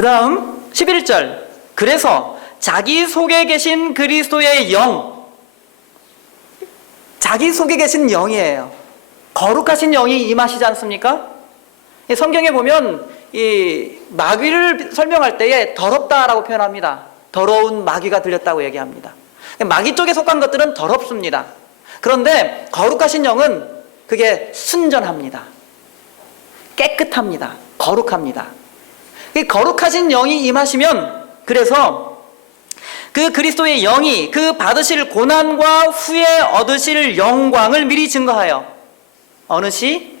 그 다음 11절. 그래서 자기 속에 계신 그리스도의 영, 자기 속에 계신 영이에요. 거룩하신 영이 임하시지 않습니까? 성경에 보면 이 마귀를 설명할 때에 더럽다라고 표현합니다. 더러운 마귀가 들렸다고 얘기합니다. 마귀 쪽에 속한 것들은 더럽습니다. 그런데 거룩하신 영은 그게 순전합니다. 깨끗합니다. 거룩합니다. 이 거룩하신 영이 임하시면, 그래서 그 그리스도의 영이 그 받으실 고난과 후에 얻으실 영광을 미리 증거하여 어느 시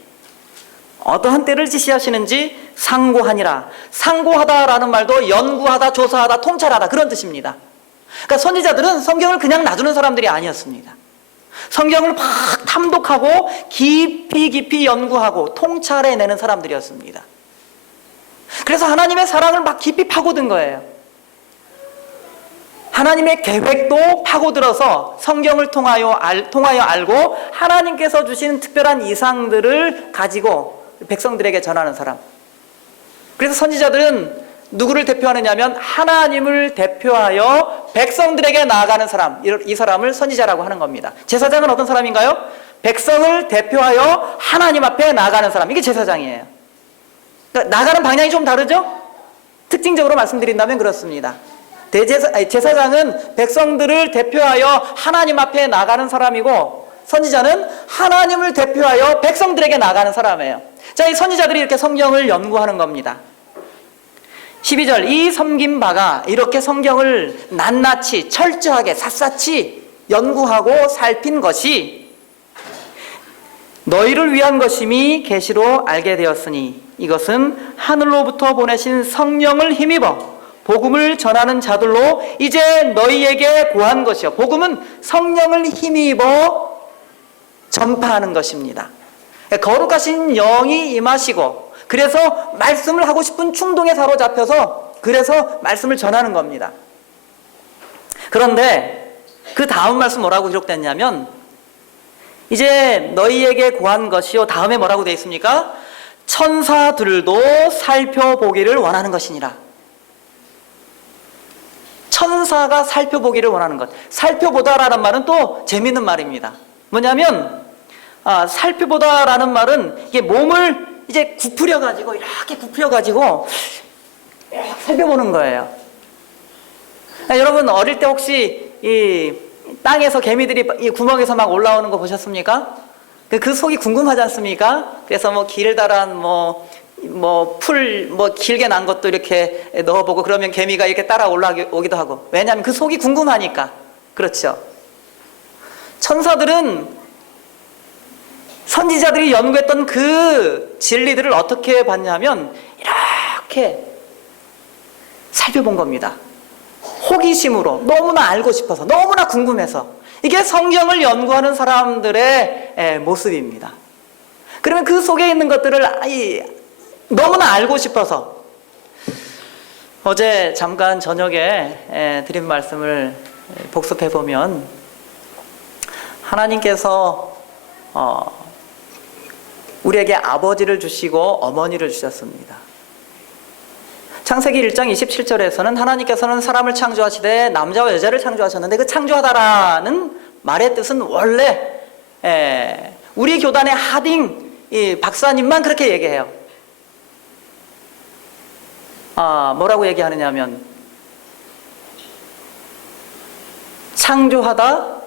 어떠한 때를 지시하시는지 상고하니라. 상고하다라는 말도 연구하다, 조사하다, 통찰하다 그런 뜻입니다. 그러니까 선지자들은 성경을 그냥 놔두는 사람들이 아니었습니다. 성경을 막 탐독하고 깊이 연구하고 통찰해내는 사람들이었습니다. 그래서 하나님의 사랑을 막 깊이 파고든 거예요. 하나님의 계획도 파고들어서 성경을 통하여 알고 하나님께서 주신 특별한 이상들을 가지고 백성들에게 전하는 사람. 그래서 선지자들은 누구를 대표하느냐면 하나님을 대표하여 백성들에게 나아가는 사람, 이 사람을 선지자라고 하는 겁니다. 제사장은 어떤 사람인가요? 백성을 대표하여 하나님 앞에 나아가는 사람, 이게 제사장이에요. 그러니까 나가는 방향이 좀 다르죠? 특징적으로 말씀드린다면 그렇습니다. 제사장은 백성들을 대표하여 하나님 앞에 나가는 사람이고, 선지자는 하나님을 대표하여 백성들에게 나가는 사람이에요. 자, 이 선지자들이 이렇게 성경을 연구하는 겁니다. 12절, 이 섬긴 바가 이렇게 성경을 낱낱이 철저하게 샅샅이 연구하고 살핀 것이 너희를 위한 것임이 계시로 알게 되었으니 이것은 하늘로부터 보내신 성령을 힘입어 복음을 전하는 자들로 이제 너희에게 고한 것이요. 복음은 성령을 힘입어 전파하는 것입니다. 거룩하신 영이 임하시고, 그래서 말씀을 하고 싶은 충동에 사로잡혀서 그래서 말씀을 전하는 겁니다. 그런데 그 다음 말씀 뭐라고 기록됐냐면, 이제 너희에게 고한 것이요, 다음에 뭐라고 되어 있습니까? 천사들도 살펴보기를 원하는 것이니라. 천사가 살펴보기를 원하는 것. 살펴보다라는 말은 또 재미있는 말입니다. 뭐냐면 살펴보다라는 말은 이게 몸을 이제 구부려가지고 이렇게 구부려가지고 살펴보는 거예요. 여러분 어릴 때 혹시 이 땅에서 개미들이 이 구멍에서 막 올라오는 거 보셨습니까? 그 속이 궁금하지 않습니까? 그래서 뭐 길다란 풀 길게 난 것도 이렇게 넣어보고 그러면 개미가 이렇게 따라 올라오기도 하고. 왜냐하면 그 속이 궁금하니까. 그렇죠. 천사들은 선지자들이 연구했던 그 진리들을 어떻게 봤냐면 이렇게 살펴본 겁니다. 호기심으로, 너무나 알고 싶어서, 너무나 궁금해서. 이게 성경을 연구하는 사람들의 모습입니다. 그러면 그 속에 있는 것들을 너무나 알고 싶어서, 어제 잠깐 저녁에 드린 말씀을 복습해 보면 하나님께서 우리에게 아버지를 주시고 어머니를 주셨습니다. 창세기 1장 27절에서는 하나님께서는 사람을 창조하시되 남자와 여자를 창조하셨는데, 그 창조하다라는 말의 뜻은 원래 우리 교단의 하딩 박사님만 그렇게 얘기해요. 뭐라고 얘기하느냐면 창조하다,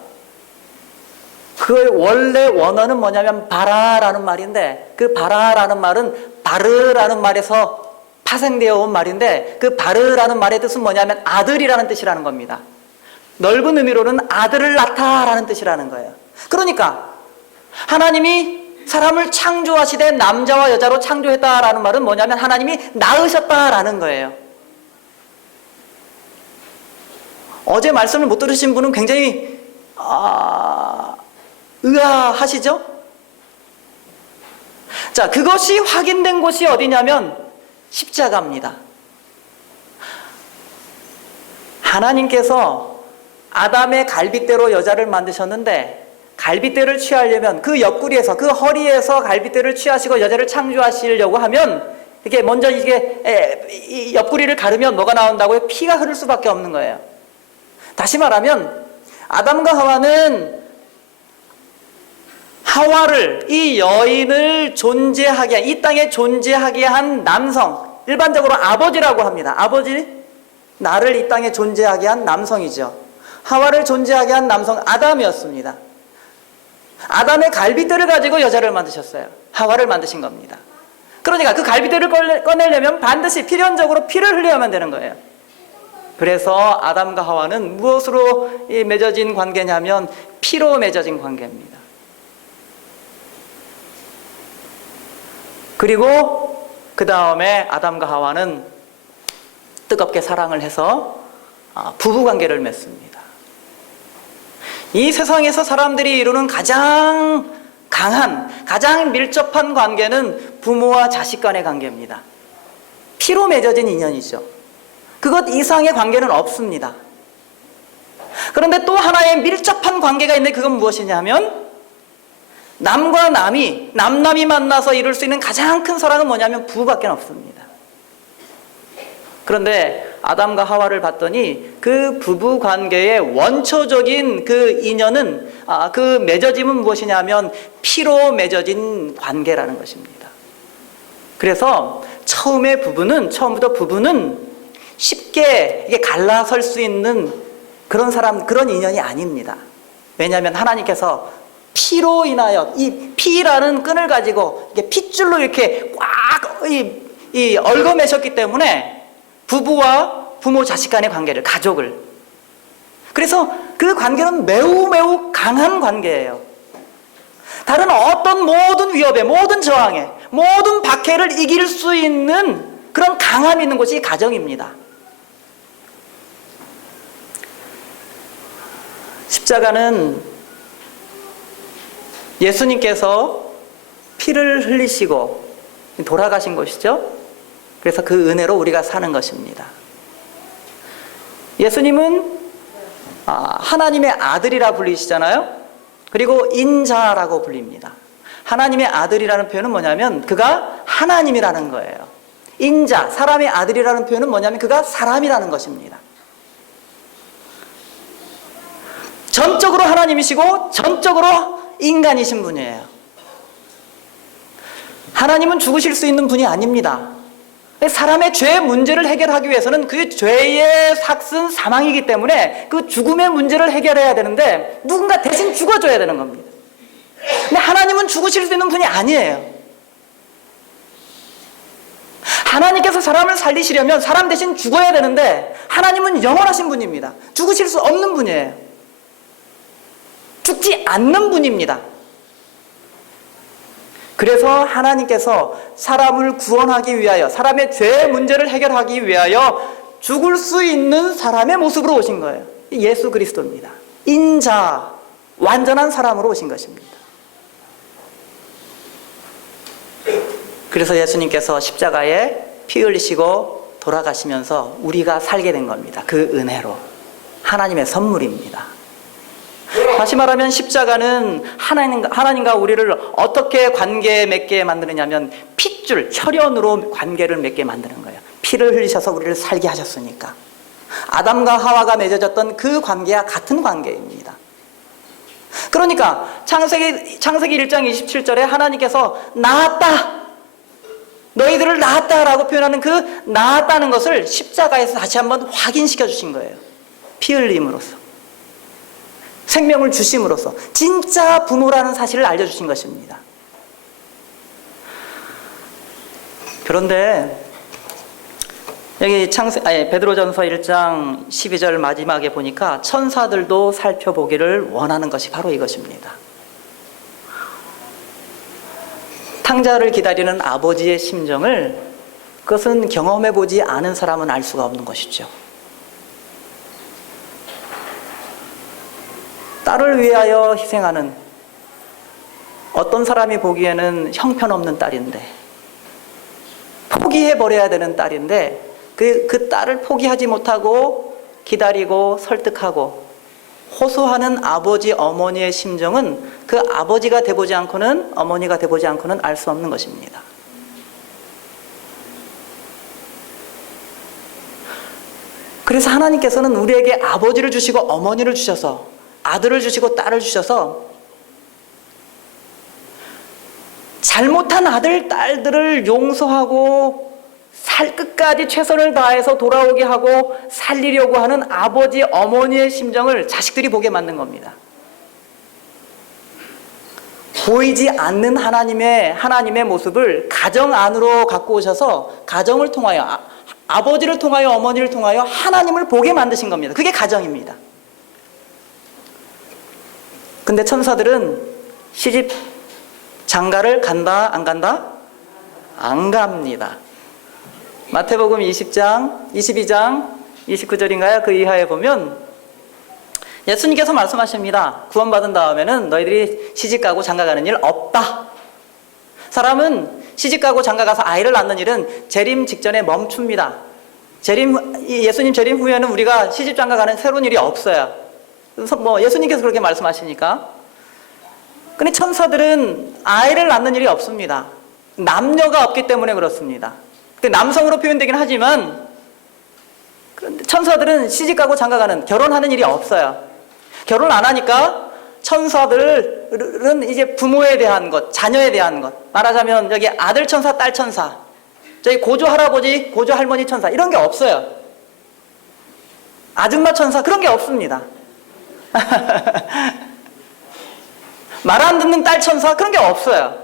그 원래 원어는 뭐냐면 바라라는 말인데, 그 바라라는 말은 바르라는 말에서 파생되어 온 말인데, 그 바르라는 말의 뜻은 뭐냐면 아들이라는 뜻이라는 겁니다. 넓은 의미로는 아들을 낳다라는 뜻이라는 거예요. 그러니까 하나님이 사람을 창조하시되 남자와 여자로 창조했다라는 말은 뭐냐면 하나님이 낳으셨다라는 거예요. 어제 말씀을 못 들으신 분은 굉장히 의아하시죠? 자, 그것이 확인된 곳이 어디냐면 십자가입니다. 하나님께서 아담의 갈빗대로 여자를 만드셨는데, 갈빗대를 취하려면 그 옆구리에서, 그 허리에서 갈빗대를 취하시고 여자를 창조하시려고 하면 이게 먼저 이 옆구리를 가르면 뭐가 나온다고요? 피가 흐를 수밖에 없는 거예요. 다시 말하면 아담과 하와는 하와를, 이 여인을 존재하게 한, 이 땅에 존재하게 한 남성, 일반적으로 아버지라고 합니다. 아버지, 나를 이 땅에 존재하게 한 남성이죠. 하와를 존재하게 한 남성 아담이었습니다. 아담의 갈빗대를 가지고 여자를 만드셨어요. 하와를 만드신 겁니다. 그러니까 그 갈빗대를 꺼내려면 반드시 필연적으로 피를 흘려야만 되는 거예요. 그래서 아담과 하와는 무엇으로 맺어진 관계냐면 피로 맺어진 관계입니다. 그리고 그 다음에 아담과 하와는 뜨겁게 사랑을 해서 부부관계를 맺습니다. 이 세상에서 사람들이 이루는 가장 강한, 가장 밀접한 관계는 부모와 자식 간의 관계입니다. 피로 맺어진 인연이죠. 그것 이상의 관계는 없습니다. 그런데 또 하나의 밀접한 관계가 있는데 그건 무엇이냐면 남과 남이, 남남이 만나서 이룰 수 있는 가장 큰 사랑은 뭐냐면 부부밖에 없습니다. 그런데 아담과 하와를 봤더니 그 부부 관계의 원초적인 그 인연은, 그 맺어짐은 무엇이냐면 피로 맺어진 관계라는 것입니다. 그래서 처음부터 부부는 쉽게 이게 갈라설 수 있는 그런 인연이 아닙니다. 왜냐하면 하나님께서 피로 인하여 이 피라는 끈을 가지고 이게 핏줄로 이렇게 꽉 얽어매셨기 때문에 부부와 부모 자식 간의 관계를, 가족을, 그래서 그 관계는 매우 매우 강한 관계예요. 다른 어떤 모든 위협에, 모든 저항에, 모든 박해를 이길 수 있는 그런 강함이 있는 곳이 가정입니다. 십자가는 예수님께서 피를 흘리시고 돌아가신 것이죠. 그래서 그 은혜로 우리가 사는 것입니다. 예수님은 하나님의 아들이라 불리시잖아요. 그리고 인자라고 불립니다. 하나님의 아들이라는 표현은 뭐냐면 그가 하나님이라는 거예요. 인자, 사람의 아들이라는 표현은 뭐냐면 그가 사람이라는 것입니다. 전적으로 하나님이시고 전적으로 인간이신 분이에요. 하나님은 죽으실 수 있는 분이 아닙니다. 사람의 죄 문제를 해결하기 위해서는 그 죄의 삭은 사망이기 때문에 그 죽음의 문제를 해결해야 되는데 누군가 대신 죽어줘야 되는 겁니다. 근데 하나님은 죽으실 수 있는 분이 아니에요. 하나님께서 사람을 살리시려면 사람 대신 죽어야 되는데 하나님은 영원하신 분입니다. 죽으실 수 없는 분이에요. 죽지 않는 분입니다. 그래서 하나님께서 사람을 구원하기 위하여, 사람의 죄 문제를 해결하기 위하여 죽을 수 있는 사람의 모습으로 오신 거예요. 예수 그리스도입니다. 인자, 완전한 사람으로 오신 것입니다. 그래서 예수님께서 십자가에 피 흘리시고 돌아가시면서 우리가 살게 된 겁니다. 그 은혜로. 하나님의 선물입니다. 다시 말하면 십자가는 하나님과 우리를 어떻게 관계 맺게 만드느냐면 핏줄, 혈연으로 관계를 맺게 만드는 거예요. 피를 흘리셔서 우리를 살게 하셨으니까. 아담과 하와가 맺어졌던 그 관계와 같은 관계입니다. 그러니까 창세기 1장 27절에 하나님께서 낳았다, 너희들을 낳았다라고 표현하는 그 낳았다는 것을 십자가에서 다시 한번 확인시켜 주신 거예요. 피 흘림으로써, 생명을 주심으로써 진짜 부모라는 사실을 알려주신 것입니다. 그런데 여기 베드로전서 1장 12절 마지막에 보니까 천사들도 살펴보기를 원하는 것이 바로 이것입니다. 탕자를 기다리는 아버지의 심정을, 그것은 경험해보지 않은 사람은 알 수가 없는 것이죠. 딸을 위하여 희생하는, 어떤 사람이 보기에는 형편없는 딸인데, 포기해버려야 되는 딸인데 그 딸을 포기하지 못하고 기다리고 설득하고 호소하는 아버지, 어머니의 심정은 그 아버지가 돼보지 않고는, 어머니가 돼보지 않고는 알 수 없는 것입니다. 그래서 하나님께서는 우리에게 아버지를 주시고 어머니를 주셔서 아들을 주시고 딸을 주셔서 잘못한 아들, 딸들을 용서하고 살 끝까지 최선을 다해서 돌아오게 하고 살리려고 하는 아버지, 어머니의 심정을 자식들이 보게 만든 겁니다. 보이지 않는 하나님의 모습을 가정 안으로 갖고 오셔서 가정을 통하여 아버지를 통하여 어머니를 통하여 하나님을 보게 만드신 겁니다. 그게 가정입니다. 근데 천사들은 시집 장가를 간다 안 간다? 안 갑니다. 마태복음 20장, 22장, 29절인가요? 그 이하에 보면 예수님께서 말씀하십니다. 구원받은 다음에는 너희들이 시집가고 장가가는 일 없다. 사람은 시집가고 장가가서 아이를 낳는 일은 재림 직전에 멈춥니다. 예수님 재림 후에는 우리가 시집 장가가는 새로운 일이 없어요. 예수님께서 그렇게 말씀하시니까. 근데 천사들은 아이를 낳는 일이 없습니다. 남녀가 없기 때문에 그렇습니다. 남성으로 표현되긴 하지만 그런데 천사들은 시집가고 장가가는 결혼하는 일이 없어요. 결혼 안 하니까 천사들은 이제 부모에 대한 것, 자녀에 대한 것, 말하자면 여기 아들 천사, 딸 천사, 저희 고조 할아버지, 고조 할머니 천사 이런 게 없어요. 아줌마 천사 그런 게 없습니다. 말 안 듣는 딸 천사 그런 게 없어요.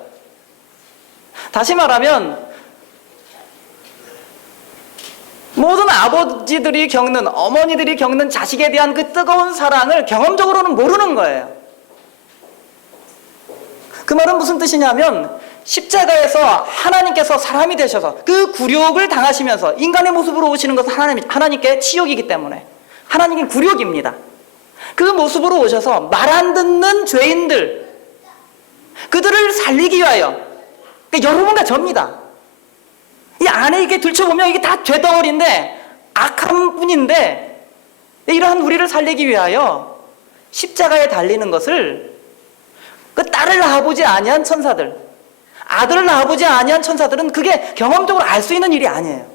다시 말하면 모든 아버지들이 겪는, 어머니들이 겪는 자식에 대한 그 뜨거운 사랑을 경험적으로는 모르는 거예요. 그 말은 무슨 뜻이냐면 십자가에서 하나님께서 사람이 되셔서 그 굴욕을 당하시면서 인간의 모습으로 오시는 것은 하나님께 치욕이기 때문에 하나님은 굴욕입니다. 그 모습으로 오셔서 말 안 듣는 죄인들, 그들을 살리기 위하여, 그러니까 여러분과 접니다. 이 안에 이게 들춰보면 이게 다 죄덩어리인데 악한 분인데 이러한 우리를 살리기 위하여 십자가에 달리는 것을 그 딸을 낳아보지 아니한 천사들, 아들을 낳아보지 아니한 천사들은 그게 경험적으로 알 수 있는 일이 아니에요.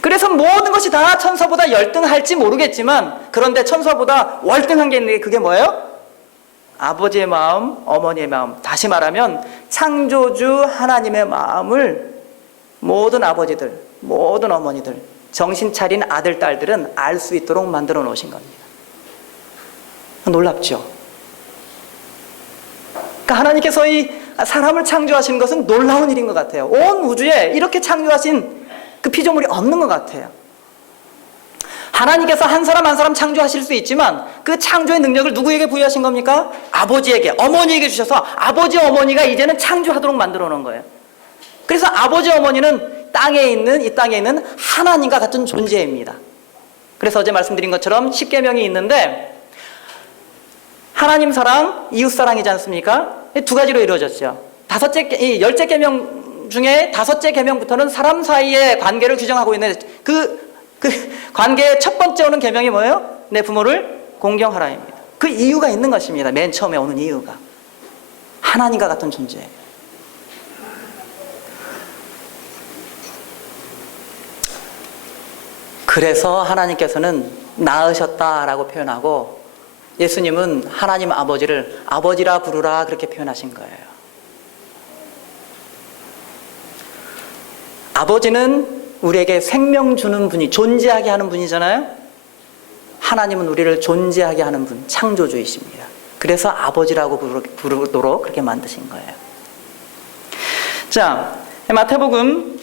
그래서 모든 것이 다 천사보다 열등할지 모르겠지만 그런데 천사보다 월등한 게 있는데 그게 뭐예요? 아버지의 마음, 어머니의 마음, 다시 말하면 창조주 하나님의 마음을 모든 아버지들, 모든 어머니들, 정신 차린 아들, 딸들은 알 수 있도록 만들어 놓으신 겁니다. 놀랍죠? 그러니까 하나님께서 이 사람을 창조하신 것은 놀라운 일인 것 같아요. 온 우주에 이렇게 창조하신 그 피조물이 없는 것 같아요. 하나님께서 한 사람 한 사람 창조하실 수 있지만 그 창조의 능력을 누구에게 부여하신 겁니까? 아버지에게, 어머니에게 주셔서 아버지, 어머니가 이제는 창조하도록 만들어 놓은 거예요. 그래서 아버지, 어머니는 이 땅에 있는 하나님과 같은 존재입니다. 그래서 어제 말씀드린 것처럼 십계명이 있는데 하나님 사랑, 이웃 사랑이지 않습니까? 두 가지로 이루어졌죠. 10째 계명 중에 5째 계명부터는 사람 사이의 관계를 규정하고 있는데 그 관계의 첫 번째 오는 계명이 뭐예요? 내 부모를 공경하라입니다. 그 이유가 있는 것입니다. 맨 처음에 오는 이유가 하나님과 같은 존재예요. 그래서 하나님께서는 낳으셨다라고 표현하고 예수님은 하나님 아버지를 아버지라 부르라 그렇게 표현하신 거예요. 아버지는 우리에게 생명 주는 분이, 존재하게 하는 분이잖아요. 하나님은 우리를 존재하게 하는 분, 창조주이십니다. 그래서 아버지라고 부르도록 그렇게 만드신 거예요. 자, 마태복음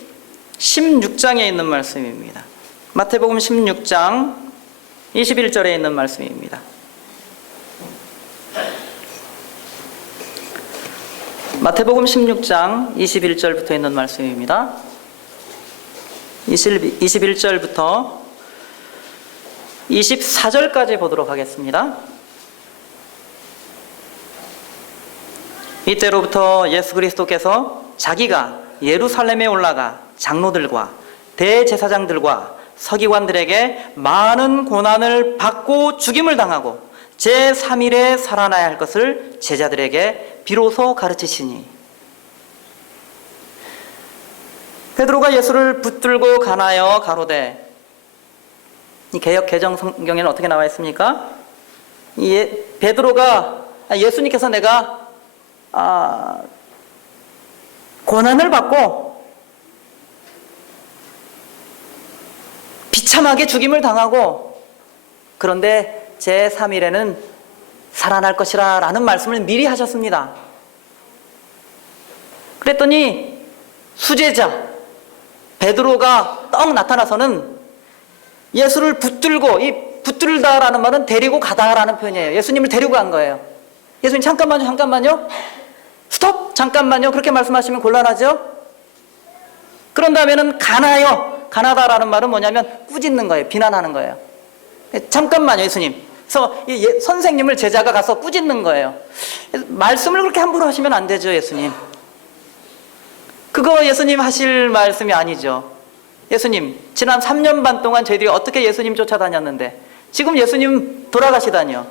16장에 있는 말씀입니다. 마태복음 16장 21절에 있는 말씀입니다. 마태복음 16장 21절부터 있는 말씀입니다. 21절부터 24절까지 보도록 하겠습니다. 이때로부터 예수 그리스도께서 자기가 예루살렘에 올라가 장로들과 대제사장들과 서기관들에게 많은 고난을 받고 죽임을 당하고 제3일에 살아나야 할 것을 제자들에게 비로소 가르치시니 베드로가 예수를 붙들고 가나여 가로되 이 개역 개정 성경에는 어떻게 나와 있습니까? 베드로가 예수님께서 내가 고난을 받고 비참하게 죽임을 당하고 그런데 제3일에는 살아날 것이라 라는 말씀을 미리 하셨습니다. 그랬더니 수제자 베드로가 떡 나타나서는 예수를 붙들고, 이 붙들다라는 말은 데리고 가다라는 표현이에요. 예수님을 데리고 간 거예요. 예수님 잠깐만요. 스톱! 잠깐만요. 그렇게 말씀하시면 곤란하죠? 그런 다음에는 가나요. 가나다라는 말은 뭐냐면 꾸짖는 거예요. 비난하는 거예요. 잠깐만요, 예수님. 그래서 선생님을 제자가 가서 꾸짖는 거예요. 말씀을 그렇게 함부로 하시면 안 되죠, 예수님. 그거 예수님 하실 말씀이 아니죠. 예수님, 지난 3년 반 동안 저희들이 어떻게 예수님 쫓아다녔는데 지금 예수님 돌아가시다니요.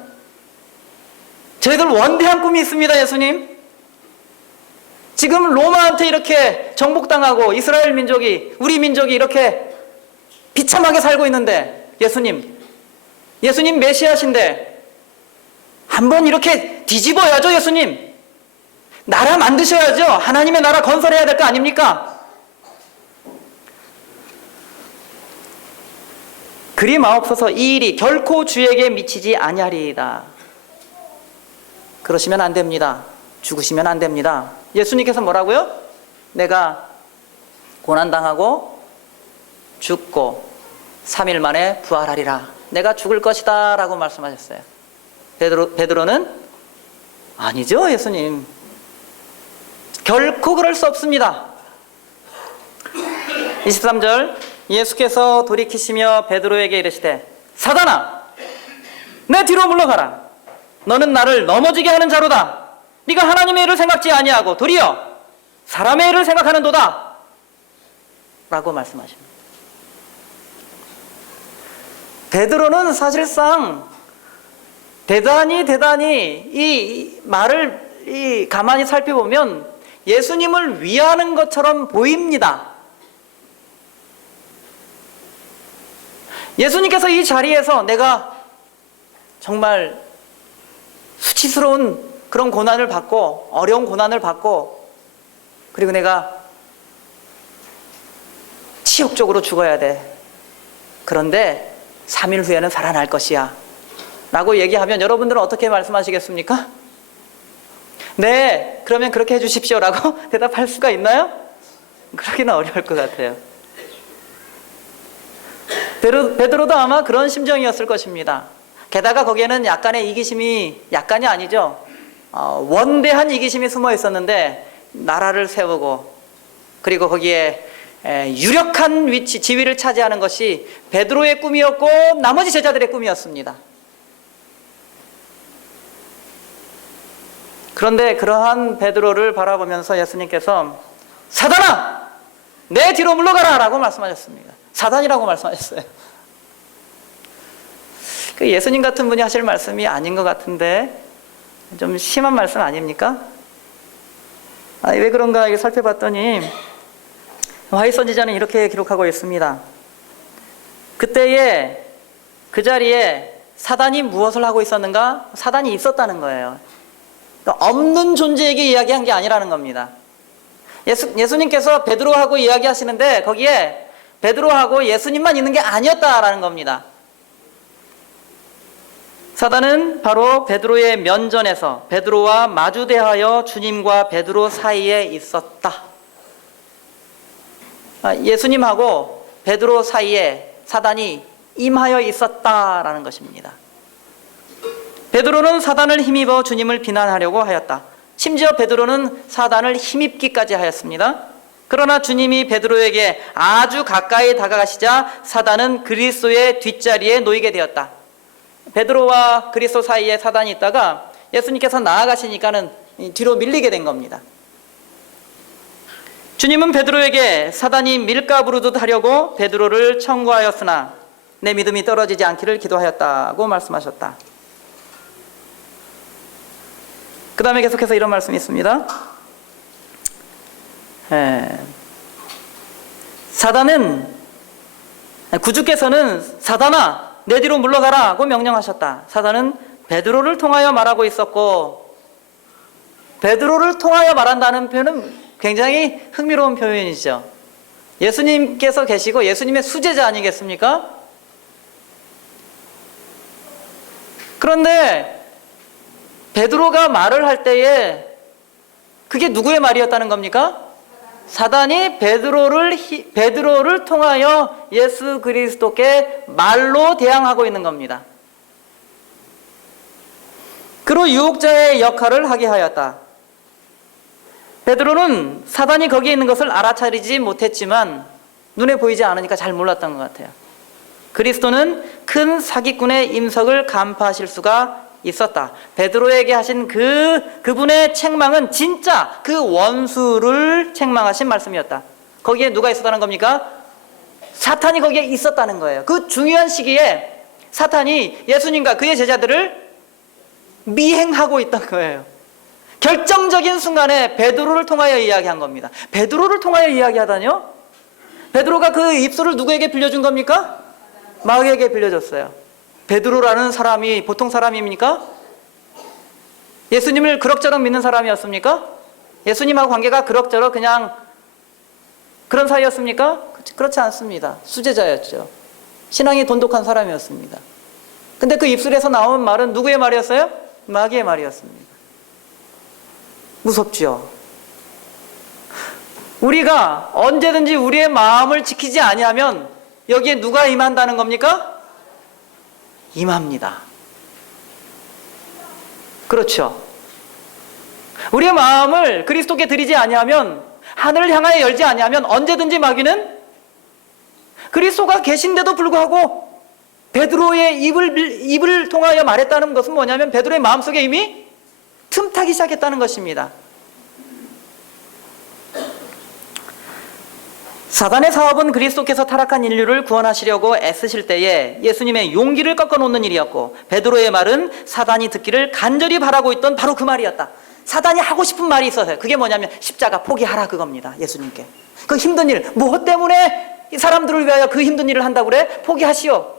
저희들 원대한 꿈이 있습니다, 예수님. 지금 로마한테 이렇게 정복당하고 이스라엘 민족이, 우리 민족이 이렇게 비참하게 살고 있는데 예수님 메시아신데 한번 이렇게 뒤집어야죠, 예수님. 나라 만드셔야죠. 하나님의 나라 건설해야 될 거 아닙니까? 그리 마옵소서. 이 일이 결코 주에게 미치지 아니하리이다. 그러시면 안 됩니다. 죽으시면 안 됩니다. 예수님께서 뭐라고요? 내가 고난당하고 죽고 3일 만에 부활하리라. 내가 죽을 것이다 라고 말씀하셨어요. 베드로는 아니죠, 예수님. 결코 그럴 수 없습니다. 23절 예수께서 돌이키시며 베드로에게 이르시되 사단아 내 뒤로 물러가라. 너는 나를 넘어지게 하는 자로다. 네가 하나님의 일을 생각지 아니하고 도리어 사람의 일을 생각하는도다 라고 말씀하십니다. 베드로는 사실상 대단히 이 말을 가만히 살펴보면 예수님을 위하는 것처럼 보입니다. 예수님께서 이 자리에서 내가 정말 수치스러운 그런 고난을 받고 어려운 고난을 받고 그리고 내가 치욕적으로 죽어야 돼. 그런데 3일 후에는 살아날 것이야 라고 얘기하면 여러분들은 어떻게 말씀하시겠습니까? 네, 그러면 그렇게 해주십시오 라고 대답할 수가 있나요? 그러기는 어려울 것 같아요. 베드로도 아마 그런 심정이었을 것입니다. 게다가 거기에는 약간의 이기심이, 약간이 아니죠. 원대한 이기심이 숨어 있었는데 나라를 세우고 그리고 거기에 유력한 위치, 지위를 차지하는 것이 베드로의 꿈이었고 나머지 제자들의 꿈이었습니다. 그런데 그러한 베드로를 바라보면서 예수님께서 사단아! 내 뒤로 물러가라! 라고 말씀하셨습니다. 사단이라고 말씀하셨어요. 예수님 같은 분이 하실 말씀이 아닌 것 같은데 좀 심한 말씀 아닙니까? 왜 그런가 이렇게 살펴봤더니 화이 선지자는 이렇게 기록하고 있습니다. 그때에 그 자리에 사단이 무엇을 하고 있었는가? 사단이 있었다는 거예요. 그러니까 없는 존재에게 이야기한 게 아니라는 겁니다. 예수님께서 베드로하고 이야기하시는데 거기에 베드로하고 예수님만 있는 게 아니었다라는 겁니다. 사단은 바로 베드로의 면전에서 베드로와 마주대하여 주님과 베드로 사이에 있었다. 예수님하고 베드로 사이에 사단이 임하여 있었다라는 것입니다. 베드로는 사단을 힘입어 주님을 비난하려고 하였다. 심지어 베드로는 사단을 힘입기까지 하였습니다. 그러나 주님이 베드로에게 아주 가까이 다가가시자 사단은 그리스도의 뒷자리에 놓이게 되었다. 베드로와 그리스도 사이에 사단이 있다가 예수님께서 나아가시니까는 뒤로 밀리게 된 겁니다. 주님은 베드로에게 사단이 밀가부르듯 하려고 베드로를 청구하였으나 내 믿음이 떨어지지 않기를 기도하였다고 말씀하셨다. 그 다음에 계속해서 이런 말씀이 있습니다. 사단은, 구주께서는 사단아 내 뒤로 물러가라고 명령하셨다. 사단은 베드로를 통하여 말하고 있었고, 베드로를 통하여 말한다는 표현은 굉장히 흥미로운 표현이죠. 예수님께서 계시고 예수님의 수제자 아니겠습니까? 그런데 베드로가 말을 할 때에 그게 누구의 말이었다는 겁니까? 사단이 베드로를 통하여 예수 그리스도께 말로 대항하고 있는 겁니다. 그로 유혹자의 역할을 하게 하였다. 베드로는 사단이 거기에 있는 것을 알아차리지 못했지만 눈에 보이지 않으니까 잘 몰랐던 것 같아요. 그리스도는 큰 사기꾼의 임석을 간파하실 수가 있었다. 베드로에게 하신 그분의 책망은 진짜 그 원수를 책망하신 말씀이었다. 거기에 누가 있었다는 겁니까? 사탄이 거기에 있었다는 거예요. 그 중요한 시기에 사탄이 예수님과 그의 제자들을 미행하고 있던 거예요. 결정적인 순간에 베드로를 통하여 이야기한 겁니다. 베드로를 통하여 이야기하다뇨? 베드로가 그 입술을 누구에게 빌려준 겁니까? 마귀에게 빌려줬어요. 베드로라는 사람이 보통 사람입니까? 예수님을 그럭저럭 믿는 사람이었습니까? 예수님하고 관계가 그럭저럭 그냥 그런 사이였습니까? 그렇지 않습니다. 수제자였죠. 신앙이 돈독한 사람이었습니다. 근데 그 입술에서 나온 말은 누구의 말이었어요? 마귀의 말이었습니다. 무섭죠. 우리가 언제든지 우리의 마음을 지키지 아니하면 여기에 누가 임한다는 겁니까? 임합니다. 그렇죠. 우리의 마음을 그리스도께 드리지 아니하면, 하늘을 향하여 열지 아니하면 언제든지 마귀는 그리스도가 계신데도 불구하고 베드로의 입을 통하여 말했다는 것은 뭐냐면 베드로의 마음속에 이미 틈타기 시작했다는 것입니다. 사단의 사업은 그리스도께서 타락한 인류를 구원하시려고 애쓰실 때에 예수님의 용기를 꺾어놓는 일이었고, 베드로의 말은 사단이 듣기를 간절히 바라고 있던 바로 그 말이었다. 사단이 하고 싶은 말이 있어서요. 그게 뭐냐면 십자가 포기하라 그겁니다. 예수님께. 그 힘든 일, 무엇 때문에 이 사람들을 위하여 그 힘든 일을 한다고 그래? 포기하시오.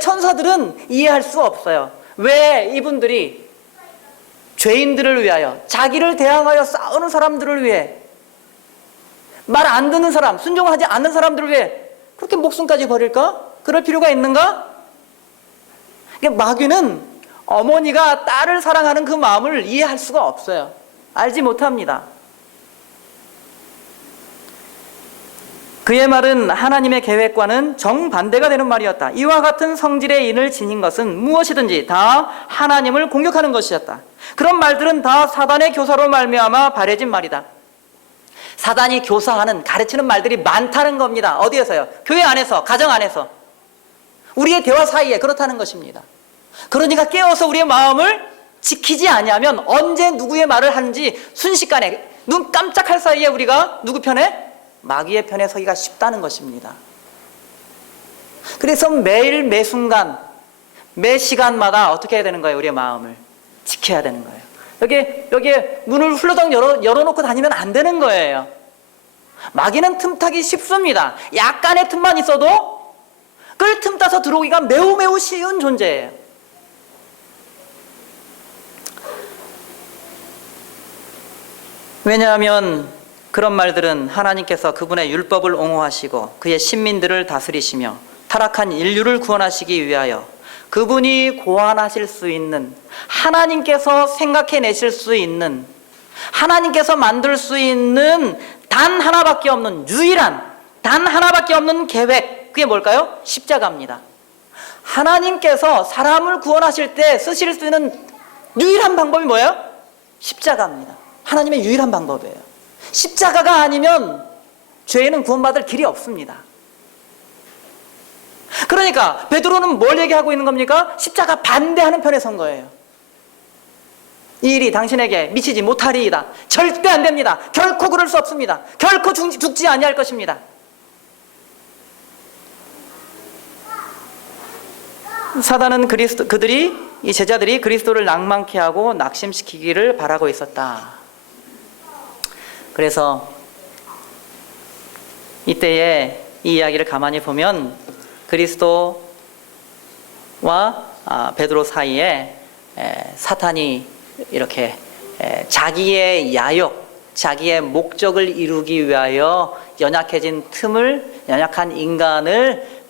천사들은 이해할 수 없어요. 왜 이분들이 죄인들을 위하여, 자기를 대항하여 싸우는 사람들을 위해, 말 안 듣는 사람, 순종하지 않는 사람들을 위해 그렇게 목숨까지 버릴까? 그럴 필요가 있는가? 마귀는 어머니가 딸을 사랑하는 그 마음을 이해할 수가 없어요. 알지 못합니다. 그의 말은 하나님의 계획과는 정반대가 되는 말이었다. 이와 같은 성질의 인을 지닌 것은 무엇이든지 다 하나님을 공격하는 것이었다. 그런 말들은 다 사단의 교사로 말미암아 발해진 말이다. 사단이 교사하는, 가르치는 말들이 많다는 겁니다. 어디에서요? 교회 안에서, 가정 안에서, 우리의 대화 사이에 그렇다는 것입니다. 그러니까 깨어서 우리의 마음을 지키지 아니하면 언제 누구의 말을 하는지 순식간에 눈 깜짝할 사이에 우리가 누구 편에? 마귀의 편에 서기가 쉽다는 것입니다. 그래서 매일 매 순간 매 시간마다 어떻게 해야 되는 거예요? 우리의 마음을 지켜야 되는 거예요. 여기에 문을 훌러덩 열어놓고 다니면 안 되는 거예요. 마귀는 틈타기 쉽습니다. 약간의 틈만 있어도 끌 틈 따서 들어오기가 매우 쉬운 존재예요. 왜냐하면 그런 말들은 하나님께서 그분의 율법을 옹호하시고 그의 신민들을 다스리시며 타락한 인류를 구원하시기 위하여 그분이 고안하실 수 있는, 하나님께서 생각해내실 수 있는, 하나님께서 만들 수 있는 단 하나밖에 없는 유일한, 단 하나밖에 없는 계획, 그게 뭘까요? 십자가입니다. 하나님께서 사람을 구원하실 때 쓰실 수 있는 유일한 방법이 뭐예요? 십자가입니다. 하나님의 유일한 방법이에요. 십자가가 아니면 죄인은 구원받을 길이 없습니다. 그러니까 베드로는 뭘 얘기하고 있는 겁니까? 십자가 반대하는 편에 선 거예요. 이 일이 당신에게 미치지 못하리이다. 절대 안 됩니다. 결코 그럴 수 없습니다. 결코 죽지 아니할 것입니다. 사단은 이 제자들이 그리스도를 낭만케 하고 낙심시키기를 바라고 있었다. 그래서 이때에 이 이야기를 가만히 보면 그리스도 베드로 사이에 사탄이 이렇게 자기의 야욕, 자기의 목적을 이루기 위하여 연약한 인간을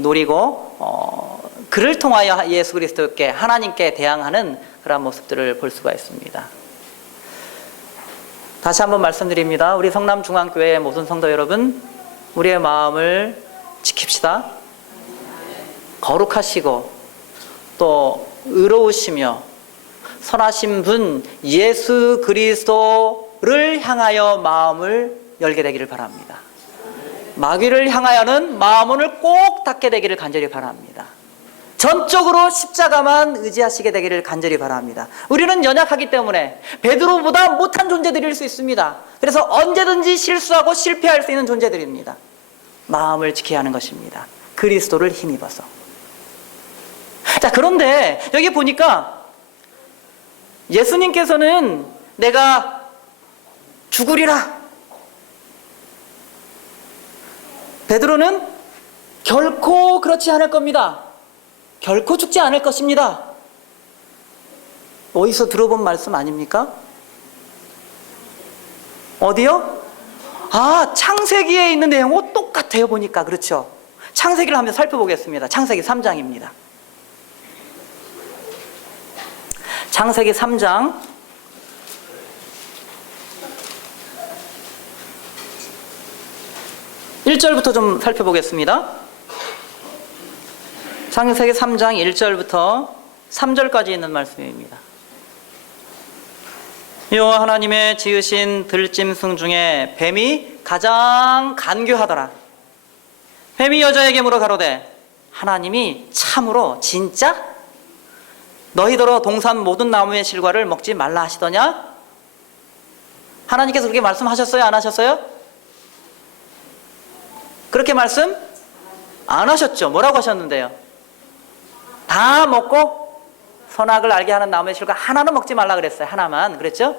노리고 그를 통하여 예수 그리스도께 하나님께 대항하는 그런 모습들을 볼 수가 있습니다. 다시 한번 말씀드립니다. 우리 성남중앙교회의 모든 성도 여러분, 우리의 마음을 지킵시다. 거룩하시고 또 의로우시며 선하신 분 예수 그리스도를 향하여 마음을 열게 되기를 바랍니다. 마귀를 향하여는 마음을 꼭 닫게 되기를 간절히 바랍니다. 전적으로 십자가만 의지하시게 되기를 간절히 바랍니다. 우리는 연약하기 때문에 베드로보다 못한 존재들일 수 있습니다. 그래서 언제든지 실수하고 실패할 수 있는 존재들입니다. 마음을 지켜야 하는 것입니다. 그리스도를 힘입어서. 자, 그런데 여기 보니까 예수님께서는 내가 죽으리라. 베드로는 결코 그렇지 않을 겁니다. 결코 죽지 않을 것입니다. 어디서 들어본 말씀 아닙니까? 어디요? 창세기에 있는 내용과 똑같아요. 보니까. 그렇죠? 창세기를 한번 살펴보겠습니다. 창세기 3장입니다. 창세기 3장 1절부터 좀 살펴보겠습니다. 창세기 3장 1절부터 3절까지 있는 말씀입니다. 여호와 하나님의 지으신 들짐승 중에 뱀이 가장 간교하더라. 뱀이 여자에게 물어 가로되 하나님이 참으로 진짜 너희더러 동산 모든 나무의 실과를 먹지 말라 하시더냐? 하나님께서 그렇게 말씀하셨어요? 안 하셨어요? 그렇게 말씀 안 하셨죠? 뭐라고 하셨는데요? 다 먹고 선악을 알게 하는 나무의 실과 하나는 먹지 말라 그랬어요. 하나만. 그랬죠?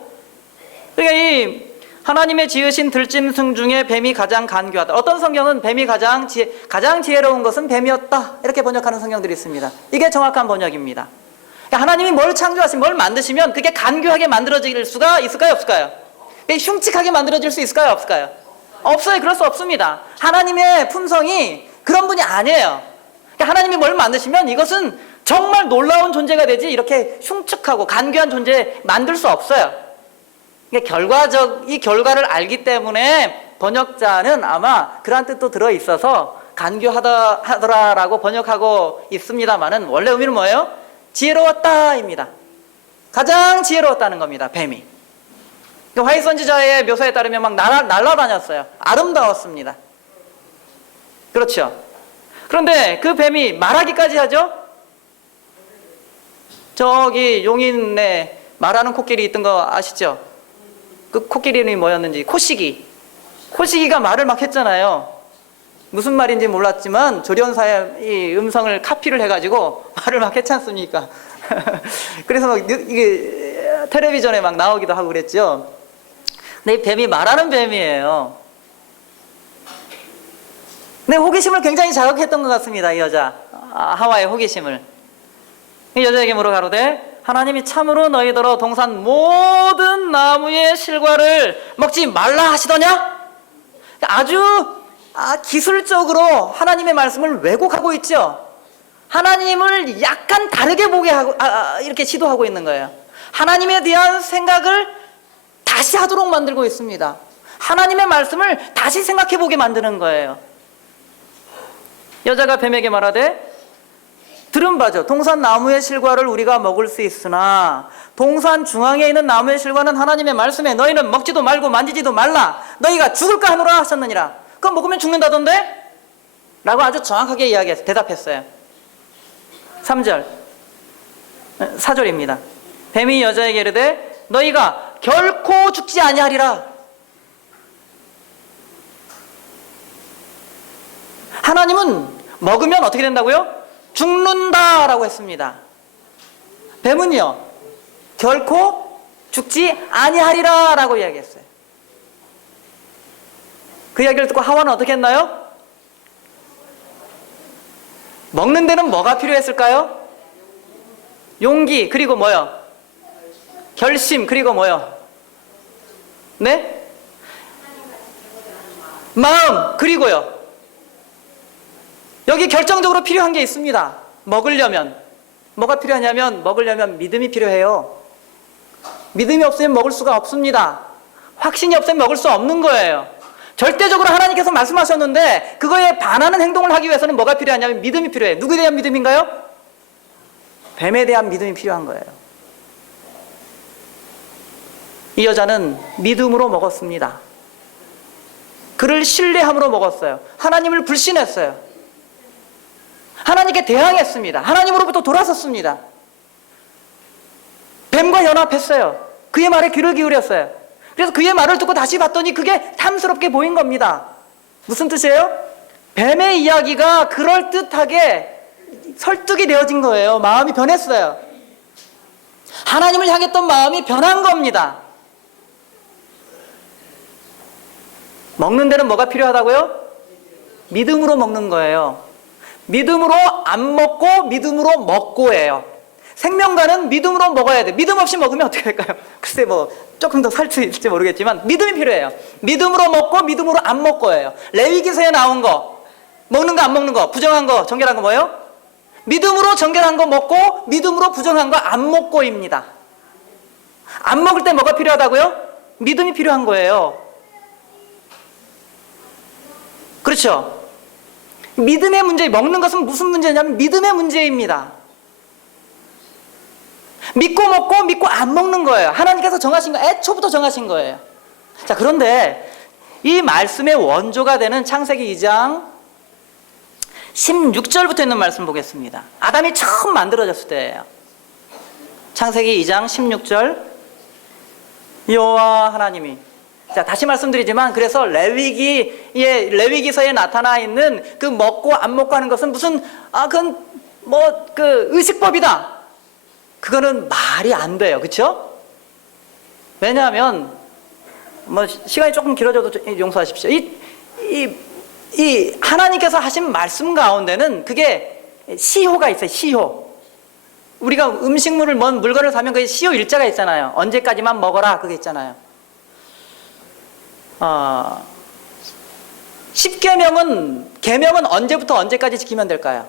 그러니까 이 하나님의 지으신 들짐승 중에 뱀이 가장 간교하다. 어떤 성경은 뱀이 가장 지혜로운 것은 뱀이었다. 이렇게 번역하는 성경들이 있습니다. 이게 정확한 번역입니다. 하나님이 뭘 창조하시면, 뭘 만드시면 그게 간교하게 만들어질 수가 있을까요? 없을까요? 흉측하게 만들어질 수 있을까요? 없을까요? 없어요. 그럴 수 없습니다. 하나님의 품성이 그런 분이 아니에요. 하나님이 뭘 만드시면 이것은 정말 놀라운 존재가 되지 이렇게 흉측하고 간교한 존재 만들 수 없어요. 이 결과를 알기 때문에 번역자는 아마 그런 뜻도 들어있어서 간교하더라라고 번역하고 있습니다만은 원래 의미는 뭐예요? 지혜로웠다입니다. 가장 지혜로웠다는 겁니다. 뱀이. 화이 선지자의 묘사에 따르면 막 날아다녔어요. 아름다웠습니다. 그렇죠. 그런데 그 뱀이 말하기까지 하죠. 저기 용인에 말하는 코끼리 있던 거 아시죠? 그 코끼리 이름이 뭐였는지. 코시기가 말을 막 했잖아요. 무슨 말인지 몰랐지만 조련사의 이 음성을 카피를 해가지고 말을 막 했지 않습니까? 그래서 막 이게 텔레비전에 막 나오기도 하고 그랬죠. 근데 이 뱀이 말하는 뱀이에요. 근데 호기심을 굉장히 자극했던 것 같습니다. 이 여자. 하와의 호기심을. 이 여자에게 물어 가로되 하나님이 참으로 너희더러 동산 모든 나무의 실과를 먹지 말라 하시더냐? 아주 기술적으로 하나님의 말씀을 왜곡하고 있죠. 하나님을 약간 다르게 보게 하고 이렇게 시도하고 있는 거예요. 하나님에 대한 생각을 다시 하도록 만들고 있습니다. 하나님의 말씀을 다시 생각해 보게 만드는 거예요. 여자가 뱀에게 말하되 들은 바죠. 동산 나무의 실과를 우리가 먹을 수 있으나 동산 중앙에 있는 나무의 실과는 하나님의 말씀에 너희는 먹지도 말고 만지지도 말라. 너희가 죽을까 하노라 하셨느니라. 그거 먹으면 죽는다던데? 라고 아주 정확하게 대답했어요. 3절 4절입니다. 뱀이 여자에게 이르되 너희가 결코 죽지 아니하리라. 하나님은 먹으면 어떻게 된다고요? 죽는다라고 했습니다. 뱀은요 결코 죽지 아니하리라 라고 이야기했어요. 그 이야기를 듣고 하와는 어떻게 했나요? 먹는 데는 뭐가 필요했을까요? 용기, 그리고 뭐요? 결심, 그리고 뭐요? 네? 마음, 그리고요. 여기 결정적으로 필요한 게 있습니다. 먹으려면. 뭐가 필요하냐면, 먹으려면 믿음이 필요해요. 믿음이 없으면 먹을 수가 없습니다. 확신이 없으면 먹을 수 없는 거예요. 절대적으로 하나님께서 말씀하셨는데 그거에 반하는 행동을 하기 위해서는 뭐가 필요하냐면 믿음이 필요해요. 누구에 대한 믿음인가요? 뱀에 대한 믿음이 필요한 거예요. 이 여자는 믿음으로 먹었습니다. 그를 신뢰함으로 먹었어요. 하나님을 불신했어요. 하나님께 대항했습니다. 하나님으로부터 돌아섰습니다. 뱀과 연합했어요. 그의 말에 귀를 기울였어요. 그래서 그의 말을 듣고 다시 봤더니 그게 탐스럽게 보인 겁니다. 무슨 뜻이에요? 뱀의 이야기가 그럴듯하게 설득이 되어진 거예요. 마음이 변했어요. 하나님을 향했던 마음이 변한 겁니다. 먹는 데는 뭐가 필요하다고요? 믿음으로 먹는 거예요. 믿음으로 안 먹고 믿음으로 먹고예요. 생명과는 믿음으로 먹어야 돼. 믿음 없이 먹으면 어떻게 될까요? 글쎄 뭐 조금 더 살 수 있을지 모르겠지만 믿음이 필요해요. 믿음으로 먹고 믿음으로 안 먹고예요. 레위기서에 나온 거, 먹는 거 안 먹는 거, 부정한 거, 정결한 거 뭐예요? 믿음으로 정결한 거 먹고 믿음으로 부정한 거 안 먹고입니다. 안 먹을 때 뭐가 필요하다고요? 믿음이 필요한 거예요. 그렇죠? 믿음의 문제, 먹는 것은 무슨 문제냐면 믿음의 문제입니다. 믿고 먹고 믿고 안 먹는 거예요. 하나님께서 정하신 거, 애초부터 정하신 거예요. 자, 그런데 이 말씀의 원조가 되는 창세기 2장 16절부터 있는 말씀 보겠습니다. 아담이 처음 만들어졌을 때예요. 창세기 2장 16절. 여호와 하나님이, 자, 다시 말씀드리지만, 그래서 레위기서에 나타나 있는 그 먹고 안 먹고 하는 것은 무슨, 그건 의식법이다. 그거는 말이 안 돼요. 그렇죠? 왜냐하면, 시간이 조금 길어져도 용서하십시오. 이 하나님께서 하신 말씀 가운데는 그게 시효가 있어요. 시효. 우리가 음식물을, 물건을 사면 그게 시효 일자가 있잖아요. 언제까지만 먹어라. 그게 있잖아요. 10계명은 언제부터 언제까지 지키면 될까요?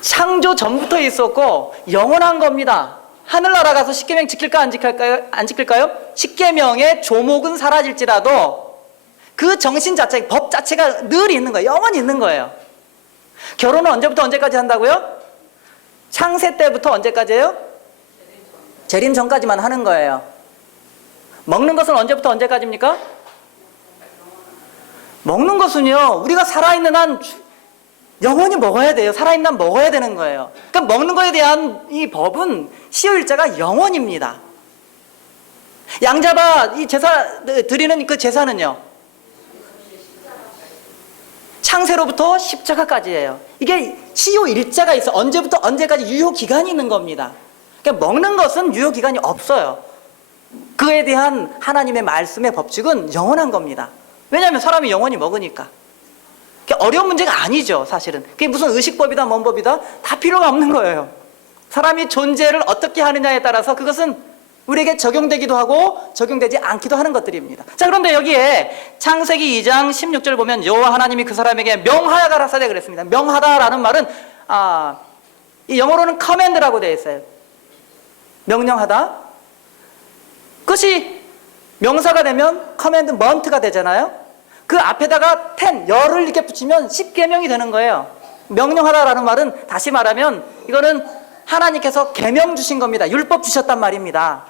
창조 전부터 있었고 영원한 겁니다. 하늘나라 가서 10계명 지킬까 안 지킬까요? 10계명의 조목은 사라질지라도 그 정신 자체, 법 자체가 늘 있는 거예요. 영원히 있는 거예요. 결혼은 언제부터 언제까지 한다고요? 창세 때부터 언제까지예요? 재림 전까지만 하는 거예요. 먹는 것은 언제부터 언제까지입니까? 먹는 것은요, 우리가 살아있는 한 영원히 먹어야 돼요. 살아있는 한 먹어야 되는 거예요. 그러니까 먹는 거에 대한 이 법은 시효일자가 영원입니다. 양잡아 이 제사 드리는 그 제사는요, 창세로부터 십자가까지예요. 이게 시효일자가 있어. 언제부터 언제까지 유효기간이 있는 겁니다. 그러니까 먹는 것은 유효기간이 없어요. 그에 대한 하나님의 말씀의 법칙은 영원한 겁니다. 왜냐하면 사람이 영원히 먹으니까. 어려운 문제가 아니죠, 사실은. 그게 무슨 의식법이다, 뭔 법이다, 다 필요가 없는 거예요. 사람이 존재를 어떻게 하느냐에 따라서 그것은 우리에게 적용되기도 하고 적용되지 않기도 하는 것들입니다. 자, 그런데 여기에 창세기 2장 16절 보면 여호와 하나님이 그 사람에게 명하여 가라사대 그랬습니다. 명하다라는 말은 이 영어로는 command라고 되어 있어요. 명령하다. 그것이 명사가 되면 commandment가 되잖아요. 그 앞에다가 열을 이렇게 붙이면 10계명이 되는 거예요. 명령하다라는 말은 다시 말하면 이거는 하나님께서 계명 주신 겁니다. 율법 주셨단 말입니다.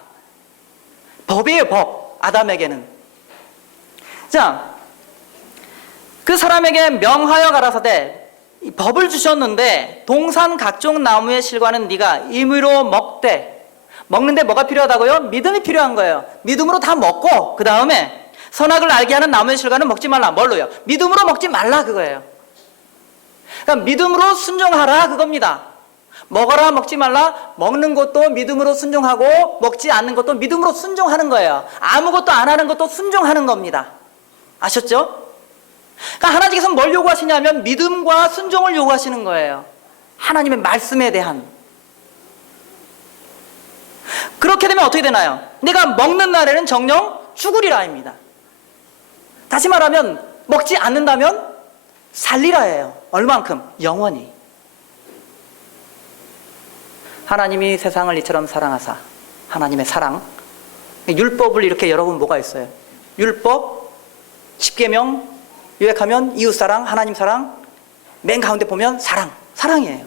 법이에요, 법. 아담에게는. 자, 그 사람에게 명하여 가라사대 법을 주셨는데 동산 각종 나무의 실과는 네가 임의로 먹되. 먹는데 뭐가 필요하다고요? 믿음이 필요한 거예요. 믿음으로 다 먹고 그 다음에 선악을 알게 하는 나무의 실과는 먹지 말라. 뭘로요? 믿음으로 먹지 말라 그거예요. 그러니까 믿음으로 순종하라 그겁니다. 먹어라 먹지 말라. 먹는 것도 믿음으로 순종하고 먹지 않는 것도 믿음으로 순종하는 거예요. 아무것도 안 하는 것도 순종하는 겁니다. 아셨죠? 그러니까 하나님께서 뭘 요구하시냐면 믿음과 순종을 요구하시는 거예요. 하나님의 말씀에 대한. 그렇게 되면 어떻게 되나요? 내가 먹는 날에는 정녕 죽으리라입니다. 다시 말하면 먹지 않는다면 살리라예요. 얼만큼? 영원히. 하나님이 세상을 이처럼 사랑하사. 하나님의 사랑. 율법을 이렇게 여러분 뭐가 있어요? 율법, 십계명, 요약하면 이웃사랑, 하나님 사랑, 맨 가운데 보면 사랑, 사랑이에요.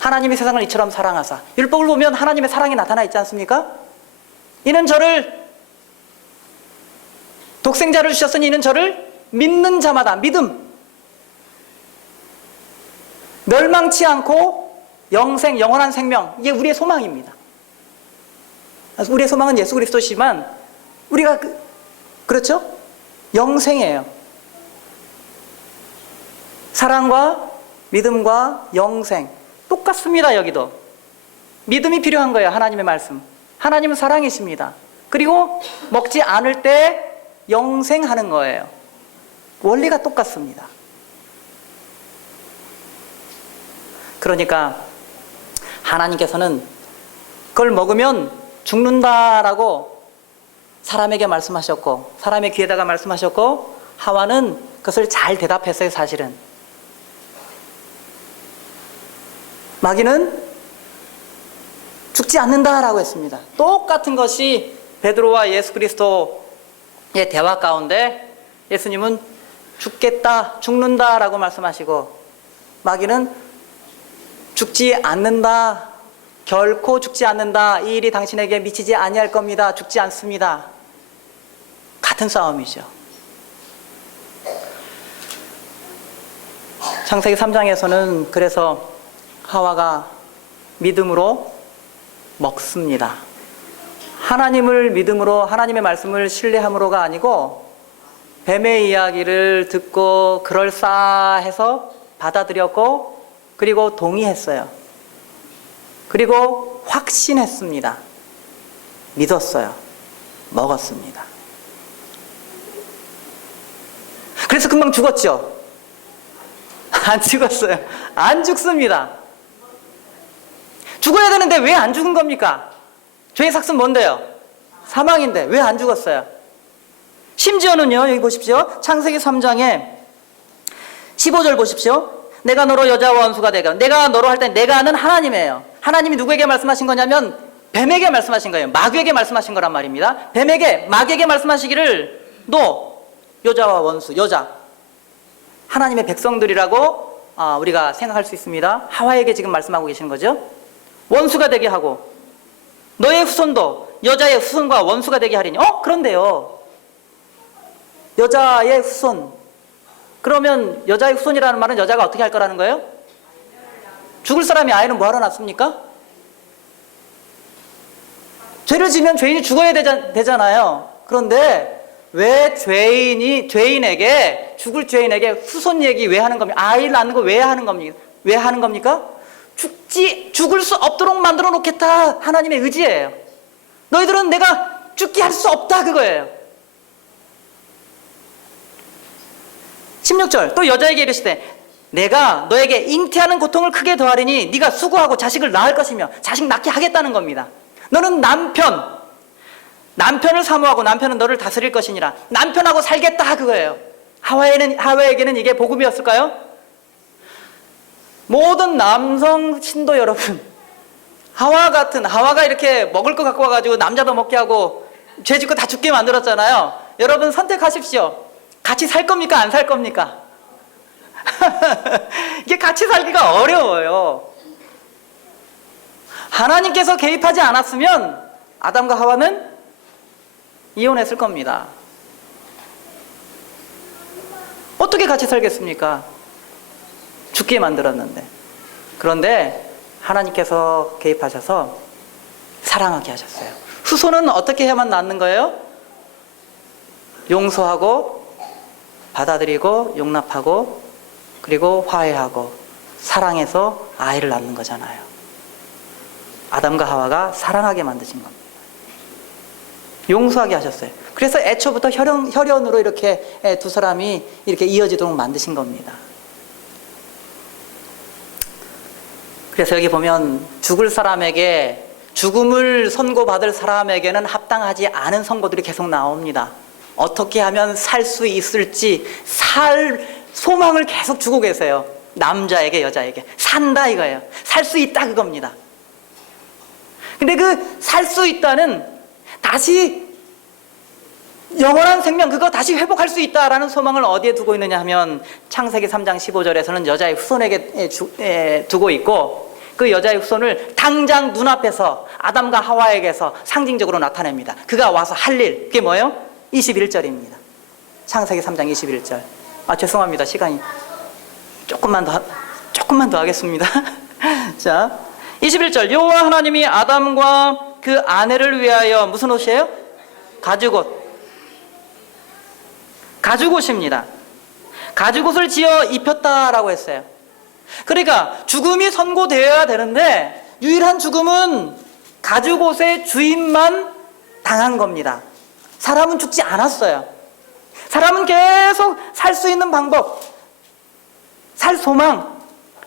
하나님이 세상을 이처럼 사랑하사. 율법을 보면 하나님의 사랑이 나타나 있지 않습니까? 이는 저를, 독생자를 주셨으니 이는 저를 믿는 자마다, 믿음, 멸망치 않고 영생, 영원한 생명, 이게 우리의 소망입니다. 우리의 소망은 예수 그리스도시지만 우리가 그렇죠? 영생이에요. 사랑과 믿음과 영생 똑같습니다. 여기도 믿음이 필요한 거예요. 하나님의 말씀. 하나님은 사랑이십니다. 그리고 먹지 않을 때 영생하는 거예요. 원리가 똑같습니다. 그러니까 하나님께서는 그걸 먹으면 죽는다라고 사람에게 말씀하셨고, 사람의 귀에다가 말씀하셨고, 하와는 그것을 잘 대답했어요. 사실은 마귀는 죽지 않는다라고 했습니다. 똑같은 것이 베드로와 예수 그리스도의 대화 가운데 예수님은 죽겠다, 죽는다라고 말씀하시고, 마귀는 죽지 않는다, 결코 죽지 않는다, 이 일이 당신에게 미치지 아니할 겁니다, 죽지 않습니다. 같은 싸움이죠. 창세기 3장에서는 그래서 하와가 믿음으로 먹습니다. 하나님을 믿음으로, 하나님의 말씀을 신뢰함으로가 아니고 뱀의 이야기를 듣고 그럴싸해서 받아들였고, 그리고 동의했어요. 그리고 확신했습니다. 믿었어요. 먹었습니다. 그래서 금방 죽었죠? 안 죽었어요. 안 죽습니다. 죽어야 되는데 왜 안 죽은 겁니까? 죄의 삭은 뭔데요? 사망인데 왜 안 죽었어요? 심지어는요, 여기 보십시오. 창세기 3장에 15절 보십시오. 내가 너로 여자와 원수가 되게. 내가 너로 할 때 내가는 하나님이에요. 하나님이 누구에게 말씀하신 거냐면 뱀에게 말씀하신 거예요. 마귀에게 말씀하신 거란 말입니다. 뱀에게, 마귀에게 말씀하시기를 너 여자와 원수, 여자, 하나님의 백성들이라고 우리가 생각할 수 있습니다. 하와에게 지금 말씀하고 계시는 거죠. 원수가 되게 하고 너의 후손도 여자의 후손과 원수가 되게 하리니. 그런데요, 여자의 후손, 그러면 여자의 후손이라는 말은 여자가 어떻게 할 거라는 거예요? 죽을 사람이 아이는 뭐하러 낳습니까? 죄를 지면 죄인이 죽어야 되잖아요. 그런데 왜 죄인에게, 죽을 죄인에게 후손 얘기 왜 하는 겁니까? 아이를 낳는 거 왜 하는 겁니까? 왜 하는 겁니까? 죽을 수 없도록 만들어 놓겠다, 하나님의 의지예요. 너희들은 내가 죽게 할 수 없다, 그거예요. 16절 또 여자에게 이르시되 내가 너에게 잉태하는 고통을 크게 더하리니 네가 수고하고 자식을 낳을 것이며, 자식 낳게 하겠다는 겁니다. 너는 남편을 사모하고 남편은 너를 다스릴 것이니라. 남편하고 살겠다, 그거예요. 하와에게는 이게 복음이었을까요? 모든 남성 신도 여러분, 하와가 이렇게 먹을 거 갖고 와가지고 남자도 먹게 하고 죄 짓고 다 죽게 만들었잖아요. 여러분 선택하십시오. 같이 살 겁니까? 안 살 겁니까? 이게 같이 살기가 어려워요. 하나님께서 개입하지 않았으면 아담과 하와는 이혼했을 겁니다. 어떻게 같이 살겠습니까? 죽게 만들었는데. 그런데 하나님께서 개입하셔서 사랑하게 하셨어요. 후손은 어떻게 해야만 낳는 거예요? 용서하고 받아들이고 용납하고 그리고 화해하고 사랑해서 아이를 낳는 거잖아요. 아담과 하와가 사랑하게 만드신 겁니다. 용서하게 하셨어요. 그래서 애초부터 혈연으로 이렇게 두 사람이 이렇게 이어지도록 만드신 겁니다. 그래서 여기 보면 죽을 사람에게, 죽음을 선고받을 사람에게는 합당하지 않은 선고들이 계속 나옵니다. 어떻게 하면 살 수 있을지 살 소망을 계속 주고 계세요. 남자에게 여자에게 산다 이거예요. 살 수 있다 그겁니다. 근데 그 살 수 있다는 다시 영원한 생명, 그거 다시 회복할 수 있다라는 소망을 어디에 두고 있느냐 하면 창세기 3장 15절에서는 여자의 후손에게 두고 있고, 그 여자의 후손을 당장 눈앞에서 아담과 하와에게서 상징적으로 나타냅니다. 그가 와서 할 일, 그게 뭐예요? 21절입니다. 창세기 3장 21절. 죄송합니다. 시간이 조금만 더 하겠습니다. 자, 21절. 여호와 하나님이 아담과 그 아내를 위하여 무슨 옷이에요? 가죽옷입니다. 가죽옷을 지어 입혔다라고 했어요. 그러니까 죽음이 선고되어야 되는데 유일한 죽음은 가죽옷의 주인만 당한 겁니다. 사람은 죽지 않았어요. 사람은 계속 살 수 있는 방법, 살 소망,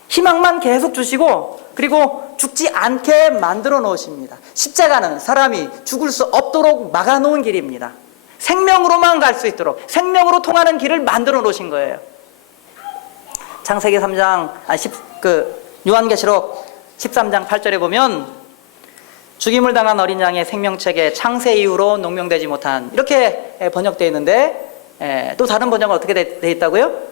희망만 계속 주시고, 그리고 죽지 않게 만들어 놓으십니다. 십자가는 사람이 죽을 수 없도록 막아놓은 길입니다. 생명으로만 갈 수 있도록, 생명으로 통하는 길을 만들어 놓으신 거예요. 창세기 3장, 요한계시록 13장 8절에 보면 죽임을 당한 어린 양의 생명책에 창세 이후로 농명되지 못한, 이렇게 번역되어 있는데, 또 다른 번역은 어떻게 되어 있다고요?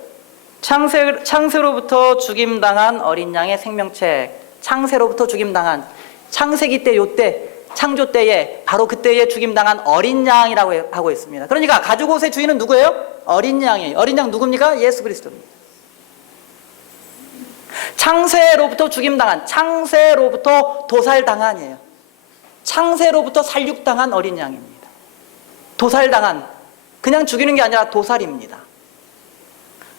창세로부터 죽임당한 어린 양의 생명책, 창세로부터 죽임당한, 창세기 때, 요때, 창조 때에, 바로 그때에 죽임당한 어린 양이라고 하고 있습니다. 그러니까 가죽옷의 주인은 누구예요? 어린 양이에요. 어린 양 누굽니까? 예수 그리스도입니다. 창세로부터 죽임당한, 창세로부터 도살당한이에요. 창세로부터 살육당한 어린 양입니다. 도살당한, 그냥 죽이는 게 아니라 도살입니다.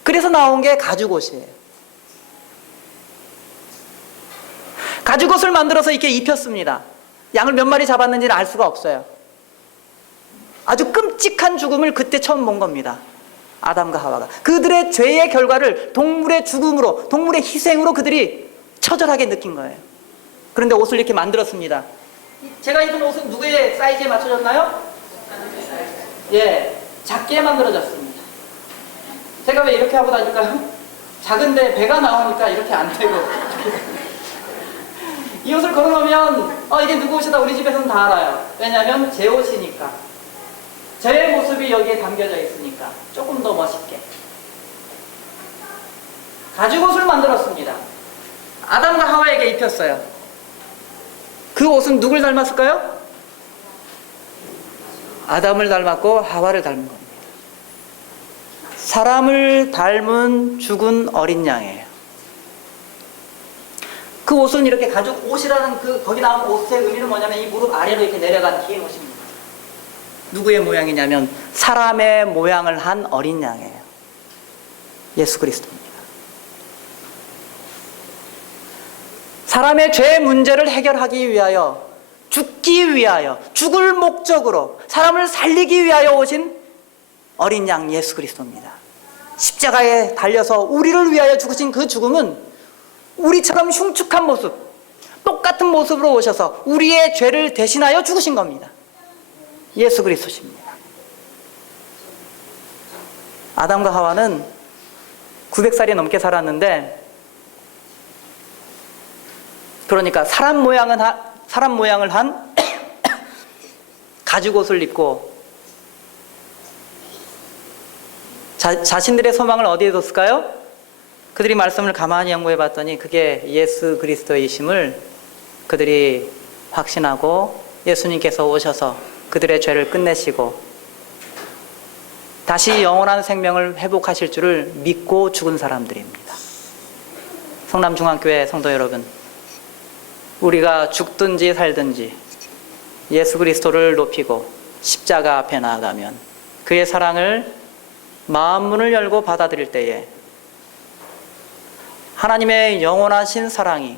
그래서 나온 게 가죽옷이에요. 가죽옷을 만들어서 이렇게 입혔습니다. 양을 몇 마리 잡았는지는 알 수가 없어요. 아주 끔찍한 죽음을 그때 처음 본 겁니다. 아담과 하와가. 그들의 죄의 결과를 동물의 죽음으로, 동물의 희생으로 그들이 처절하게 느낀 거예요. 그런데 옷을 이렇게 만들었습니다. 제가 입은 옷은 누구의 사이즈에 맞춰졌나요? 예, 작게 만들어졌습니다. 제가 왜 이렇게 하고 다닐까요? 작은데 배가 나오니까 이렇게 안 되고. 이 옷을 걸어놓으면 이게 누구 옷이다 우리 집에서는 다 알아요. 왜냐하면 제 옷이니까. 제 모습이 여기에 담겨져 있으니까 조금 더 멋있게. 가죽옷을 만들었습니다. 아담과 하와에게 입혔어요. 그 옷은 누굴 닮았을까요? 아담을 닮았고 하와를 닮은 겁니다. 사람을 닮은 죽은 어린 양이에요. 그 옷은 이렇게 가죽 옷이라는 거기 나온 옷의 의미는 뭐냐면 이 무릎 아래로 이렇게 내려간 긴 옷입니다. 누구의 모양이냐면 사람의 모양을 한 어린 양이에요. 예수 그리스도입니다. 사람의 죄 문제를 해결하기 위하여, 죽기 위하여, 죽을 목적으로 사람을 살리기 위하여 오신 어린 양 예수 그리스도입니다. 십자가에 달려서 우리를 위하여 죽으신 그 죽음은 우리처럼 흉측한 모습, 똑같은 모습으로 오셔서 우리의 죄를 대신하여 죽으신 겁니다. 예수 그리스도십니다. 아담과 하와는 900살이 넘게 살았는데, 그러니까 사람 모양을 한 가죽옷을 입고 자신들의 소망을 어디에 뒀을까요? 그들이 말씀을 가만히 연구해 봤더니 그게 예수 그리스도이심을 그들이 확신하고 예수님께서 오셔서 그들의 죄를 끝내시고 다시 영원한 생명을 회복하실 줄을 믿고 죽은 사람들입니다. 성남중앙교회 성도 여러분, 우리가 죽든지 살든지 예수 그리스도를 높이고 십자가 앞에 나아가면 그의 사랑을 마음문을 열고 받아들일 때에 하나님의 영원하신 사랑이,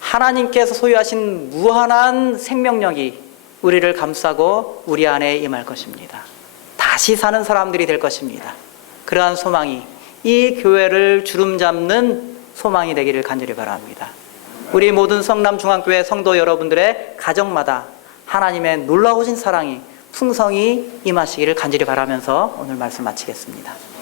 하나님께서 소유하신 무한한 생명력이 우리를 감싸고 우리 안에 임할 것입니다. 다시 사는 사람들이 될 것입니다. 그러한 소망이 이 교회를 주름잡는 소망이 되기를 간절히 바랍니다. 우리 모든 성남중앙교회 성도 여러분들의 가정마다 하나님의 놀라우신 사랑이 풍성히 임하시기를 간절히 바라면서 오늘 말씀 마치겠습니다.